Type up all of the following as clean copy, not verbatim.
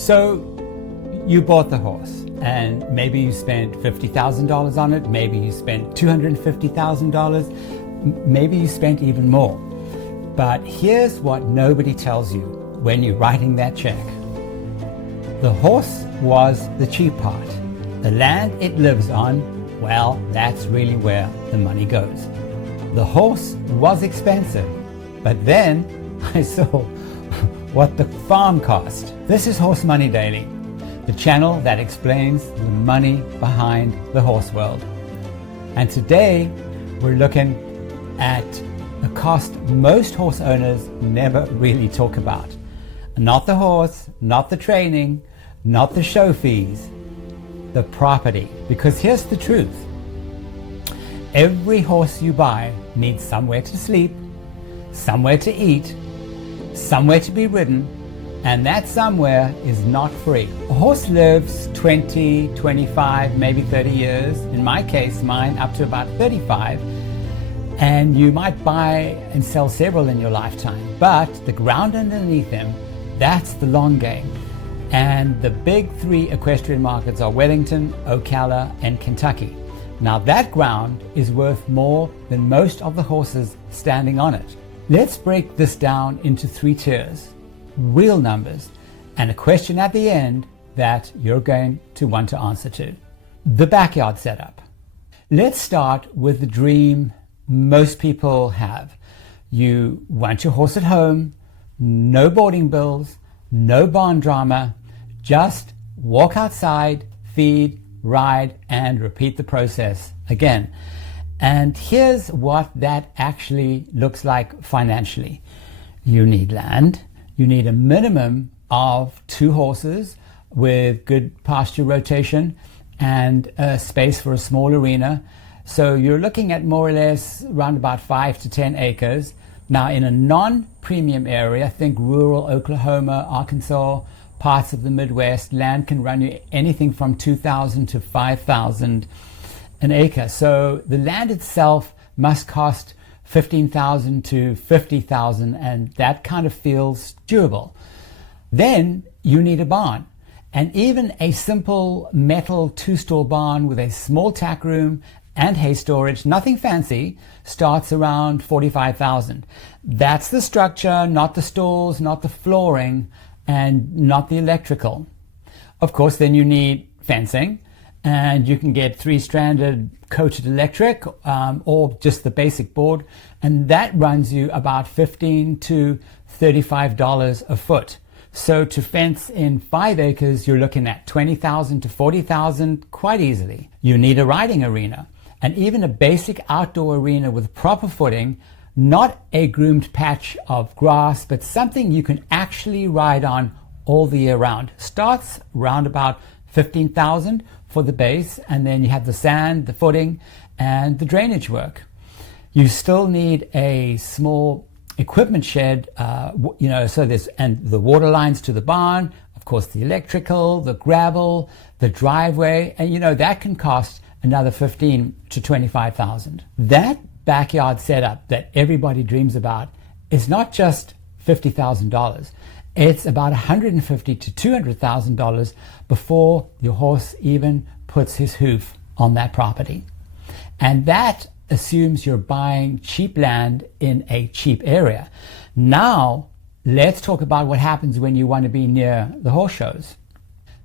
So you bought the horse and maybe you spent $50,000 on it, maybe you spent $250,000, maybe you spent even more. But here's what nobody tells you when you're writing that check. The horse was the cheap part. The land it lives on, well, that's really where the money goes. The horse was expensive, but then I saw what the farm cost. This is Horse Money Daily, the channel that explains the money behind the horse world. And today we're looking at a cost most horse owners never really talk about. Not the horse, not the training, not the show fees, the property. Because here's the truth. Every horse you buy needs somewhere to sleep, somewhere to eat, somewhere to be ridden, and that somewhere is not free. A horse lives 20, 25, maybe 30 years. In my case, mine up to about 35. And you might buy and sell several in your lifetime. But the ground underneath them, that's the long game. And the big three equestrian markets are Wellington, Ocala, and Kentucky. Now that ground is worth more than most of the horses standing on it. Let's break this down into three tiers, real numbers, and a question at the end that you're going to want to answer to. The backyard setup. Let's start with the dream most people have. You want your horse at home, no boarding bills, no barn drama, just walk outside, feed, ride, and repeat the process again. And here's what that actually looks like financially. You need land. You need a minimum of 2 horses with good pasture rotation and a space for a small arena. So you're looking at more or less around about 5 to 10 acres. Now in a non-premium area, think rural Oklahoma, Arkansas, parts of the Midwest, land can run you anything from $2,000 to $5,000 an acre. So the land itself must cost $15,000 to $50,000, and that kind of feels doable. Then you need a barn, and even a simple metal 2-stall barn with a small tack room and hay storage, nothing fancy, starts around $45,000. That's the structure, not the stalls, not the flooring, and not the electrical. Of course, then you need fencing, and you can get 3-stranded coated electric or just the basic board, and that runs you about $15 to $35 a foot. So to fence in 5 acres, you're looking at $20,000 to $40,000 quite easily. You need a riding arena, and even a basic outdoor arena with proper footing, not a groomed patch of grass, but something you can actually ride on all the year round. Starts around about $15,000 for the base, and then you have the sand, the footing, and the drainage work. You still need a small equipment shed, so there's, and the water lines to the barn, of course the electrical, the gravel, the driveway, and that can cost another $15,000 to $25,000. That backyard setup that everybody dreams about is not just $50,000. It's about $150,000 to $200,000 before your horse even puts his hoof on that property. And that assumes you're buying cheap land in a cheap area. Now, let's talk about what happens when you want to be near the horse shows.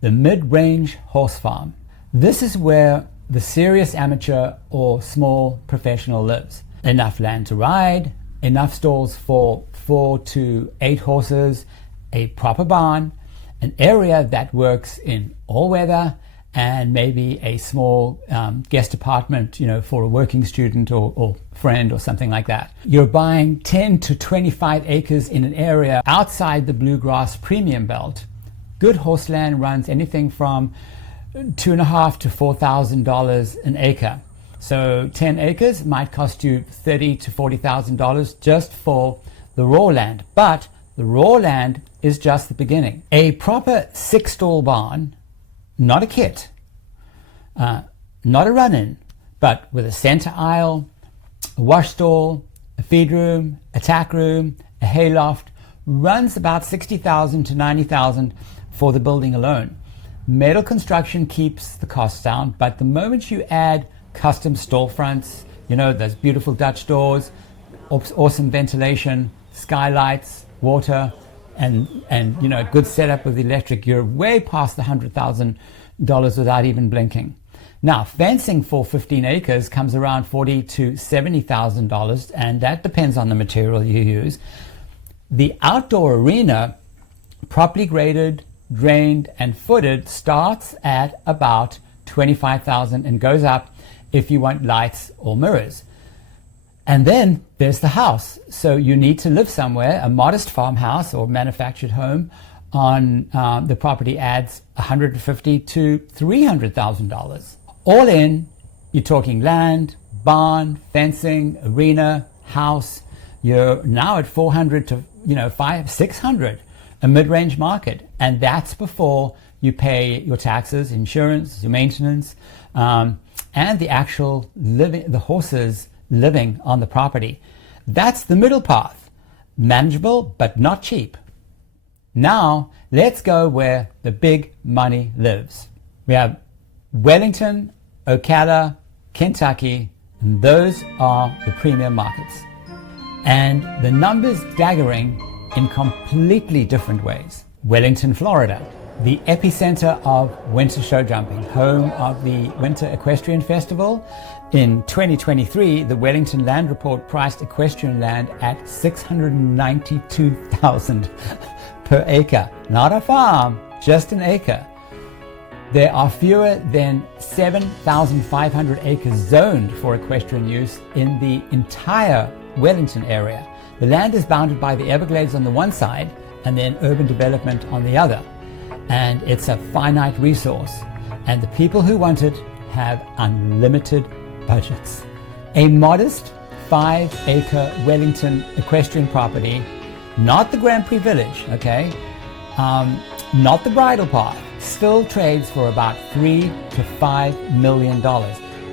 The mid-range horse farm. This is where the serious amateur or small professional lives. Enough land to ride, enough stalls for 4 to 8 horses, a proper barn, an area that works in all weather, and maybe a small guest apartment, for a working student or friend or something like that. You're buying 10 to 25 acres in an area outside the bluegrass premium belt. Good horse land runs anything from $2,500 to $4,000 an acre. So 10 acres might cost you $30,000 to $40,000 just for the raw land. But the raw land is just the beginning. A proper 6-stall barn, not a kit, not a run-in, but with a center aisle, a wash stall, a feed room, a tack room, a hayloft, runs about $60,000 to $90,000 for the building alone. Metal construction keeps the costs down, but the moment you add custom storefronts, those beautiful Dutch doors, awesome ventilation, skylights, water, and good setup with electric, you're way past the $100,000 without even blinking. Now, fencing for 15 acres comes around $40,000 to $70,000, and that depends on the material you use. The outdoor arena, properly graded, drained, and footed, starts at about $25,000 and goes up if you want lights or mirrors. And then there's the house. So you need to live somewhere. A modest farmhouse or manufactured home on the property adds $150,000 to $300,000. All in, you're talking land, barn, fencing, arena, house. You're now at $400,000 to $600,000, a mid-range market, and that's before you pay your taxes, insurance, your maintenance, and the actual the horses living on the property. That's the middle path, manageable but not cheap. Now let's go where the big money lives. We have Wellington, Ocala, Kentucky, and those are the premium markets. And the numbers staggering in completely different ways. Wellington, Florida, the epicenter of winter show jumping, home of the Winter Equestrian Festival. In 2023, the Wellington Land Report priced equestrian land at $692,000 per acre. Not a farm, just an acre. There are fewer than 7,500 acres zoned for equestrian use in the entire Wellington area. The land is bounded by the Everglades on the one side and then urban development on the other. And it's a finite resource. And the people who want it have unlimited budgets. A modest 5-acre Wellington equestrian property, not the Grand Prix Village, okay? Not the bridle path, still trades for about $3 to $5 million.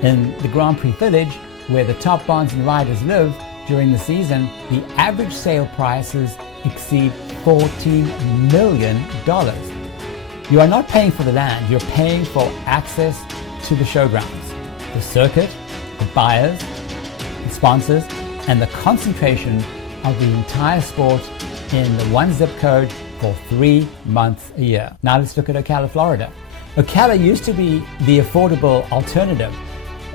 In the Grand Prix Village, where the top barns and riders live during the season, the average sale prices exceed $14 million. You are not paying for the land, you're paying for access to the showgrounds, the circuit, the buyers, the sponsors, and the concentration of the entire sport in the one zip code for 3 months a year. Now let's look at Ocala, Florida. Ocala used to be the affordable alternative.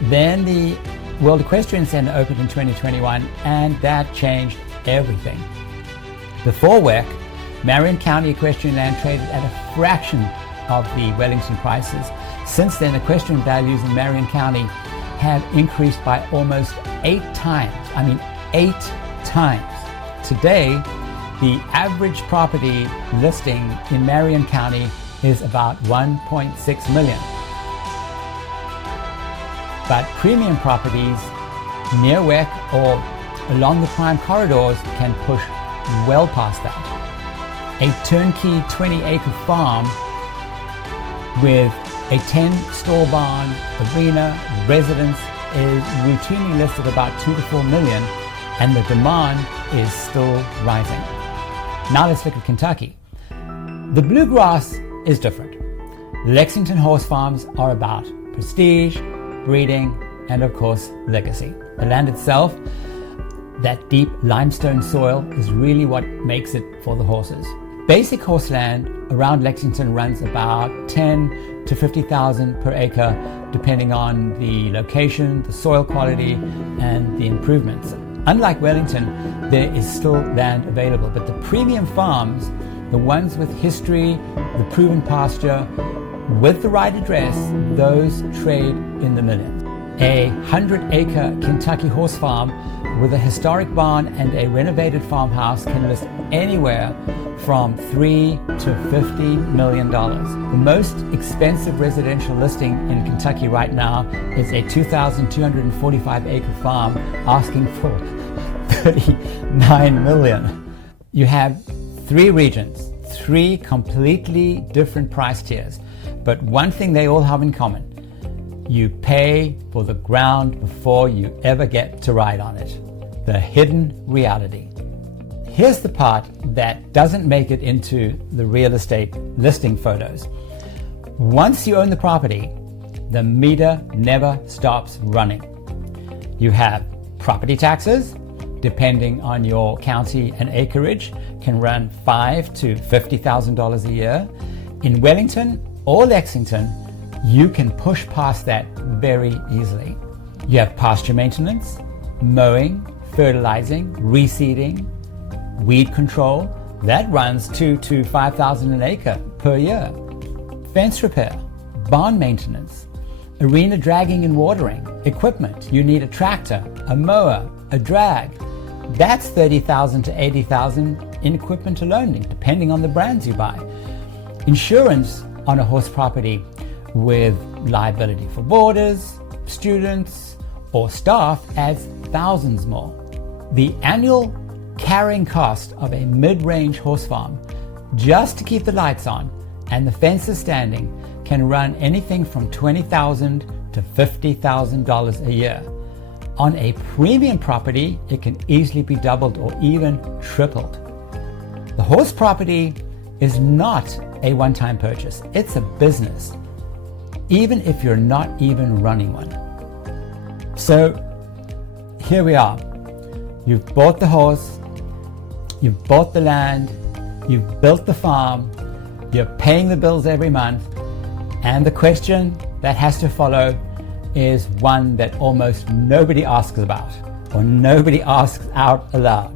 Then the World Equestrian Center opened in 2021, and that changed everything. Before WEC, Marion County equestrian land traded at a fraction of the Wellington prices. Since then, equestrian values in Marion County have increased by almost 8 times. I mean, 8 times. Today, the average property listing in Marion County is about $1.6 million. But premium properties near WEC or along the prime corridors can push well past that. A turnkey 20-acre farm with a 10-stall barn, arena, residence is routinely listed about $2 to $4 million, and the demand is still rising. Now let's look at Kentucky. The bluegrass is different. Lexington horse farms are about prestige, breeding, and of course, legacy. The land itself, that deep limestone soil, is really what makes it for the horses. Basic horse land around Lexington runs about $10,000 to $50,000 per acre, depending on the location, the soil quality, and the improvements. Unlike Wellington, there is still land available, but the premium farms, the ones with history, the proven pasture, with the right address, those trade in the millions. A 100-acre Kentucky horse farm with a historic barn and a renovated farmhouse can list anywhere from $3 to $50 million. The most expensive residential listing in Kentucky right now is a 2,245-acre farm asking for $39 million. You have 3 regions, 3 completely different price tiers, but one thing they all have in common: you pay for the ground before you ever get to ride on it. The hidden reality. Here's the part that doesn't make it into the real estate listing photos. Once you own the property, the meter never stops running. You have property taxes, depending on your county and acreage, can run $5,000 to $50,000 a year. In Wellington or Lexington, you can push past that very easily. You have pasture maintenance, mowing, fertilizing, reseeding, weed control. That runs $2,000 to $5,000 an acre per year. Fence repair, barn maintenance, arena dragging and watering, equipment. You need a tractor, a mower, a drag. That's $30,000 to $80,000 in equipment alone, depending on the brands you buy. Insurance on a horse property with liability for boarders, students, or staff adds thousands more. The annual carrying cost of a mid-range horse farm, just to keep the lights on and the fences standing, can run anything from $20,000 to $50,000 a year. On a premium property, it can easily be doubled or even tripled. The horse property is not a one-time purchase. It's a business, even if you're not even running one. So here we are. You've bought the horse, you've bought the land, you've built the farm, you're paying the bills every month, and the question that has to follow is one that almost nobody asks about, or nobody asks out aloud.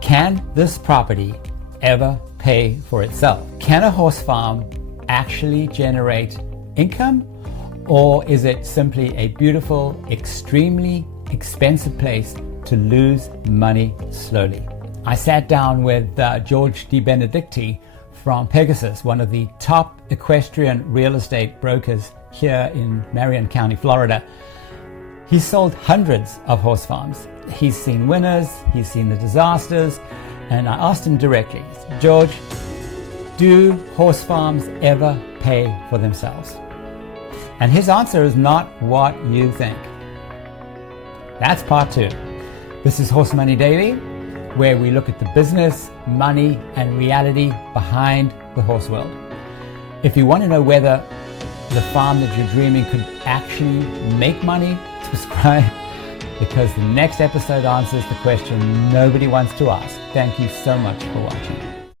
Can this property ever pay for itself? Can a horse farm actually generate income, or is it simply a beautiful, extremely expensive place to lose money slowly? I sat down with George DiBenedicti from Pegasus, one of the top equestrian real estate brokers here in Marion County, Florida. He's sold hundreds of horse farms. He's seen winners, he's seen the disasters, and I asked him directly, George, do horse farms ever pay for themselves? And his answer is not what you think. That's part 2. This is Horse Money Daily, where we look at the business, money, and reality behind the horse world. If you want to know whether the farm that you're dreaming could actually make money, subscribe, because the next episode answers the question nobody wants to ask. Thank you so much for watching.